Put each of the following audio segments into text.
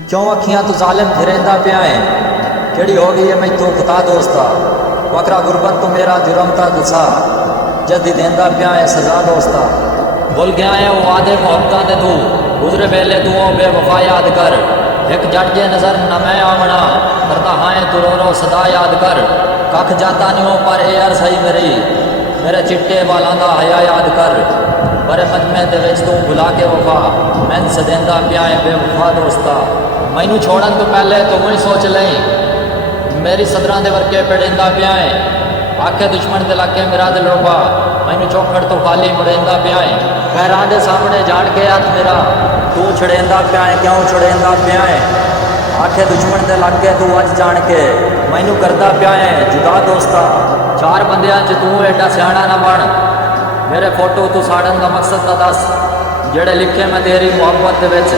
क्यों अखियां तो जालिम फिरेंदा पिया है, केड़ी हो गई है मैं तो खुदा दोस्ता, वकरा गुरबत तो मेरा जुरमता दसा, जदी देंदा पिया है सजा दोस्ता। भुल गया है वो वादे मोहब्बतां दे तू, गुजरे वेले तू ओ बेवफा याद कर, एक जट जे नजर न मैं आवना, करता हाए तू रो रो सदा याद कर, कख जाता नहीं हो पर ए यार सही मेरे चिट्टे वालां दा हया याद कर, पर मजमे दे विच तू भुला के वफा, मैन सदेंदा पिया है बेवफा दोस्ता। मैनू छोड़न तो पहले तो मुझ सोच लई, मेरी सदरां दे वर्के पड़ेंदा पिया है, आखे दुश्मन दे लाके मेरा दिल रोबा, मैनू चौखड़ तो खाली मुड़ेंदा पिया है, पैरां दे सामने जान के हथ मेरा तू छड़ेंदा पिया है, क्यों छड़ेंदा पिया है, आखे दुश्मन दे लागे तू अज जान के मैनू करदा पिया है जुदा दोस्ता। चार बंदियां च तू एडा सियाणा ना बन, मेरे फोटो तू साड़न दा मकसद दा दस, जेड़े लिखे मैं तेरी मुहब्बत दे विच,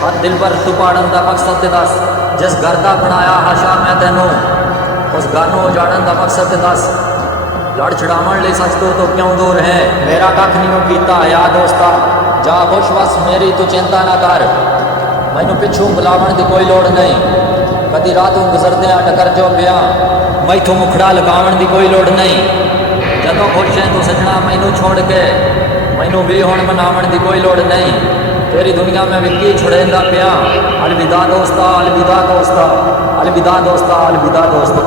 हर दिल पर तू पाड़न दा मकसद ते दस, जिस घर दा बनाया हाशा मैं तैनू, उस घर नूं उजाड़न दा मकसद ते दस, लड़ छड़ावन लई सच तो क्यों दूर है, मेरा कख नहीं कीता या दोस्ता, जा खुश बस मेरी तू चिंता ना कर, मैनू पिछू बुलावन दी कोई लोड़ नहीं, कदी रातों गुजरदियां टकर जो पिया, मैथों मुखड़ा लगावन दी कोई लोड़ नहीं, जदों खुश है तू सजना मैनू छोड़ के, मैनू भी हुण मनावन दी कोई लोड़ नहीं, तेरी दुनिया में विक्की छुड़ेंदा पिया, अलविदा दोस्ता अलविदा दोस्ता अलविदा दोस्ता अलविदा दोस्ता।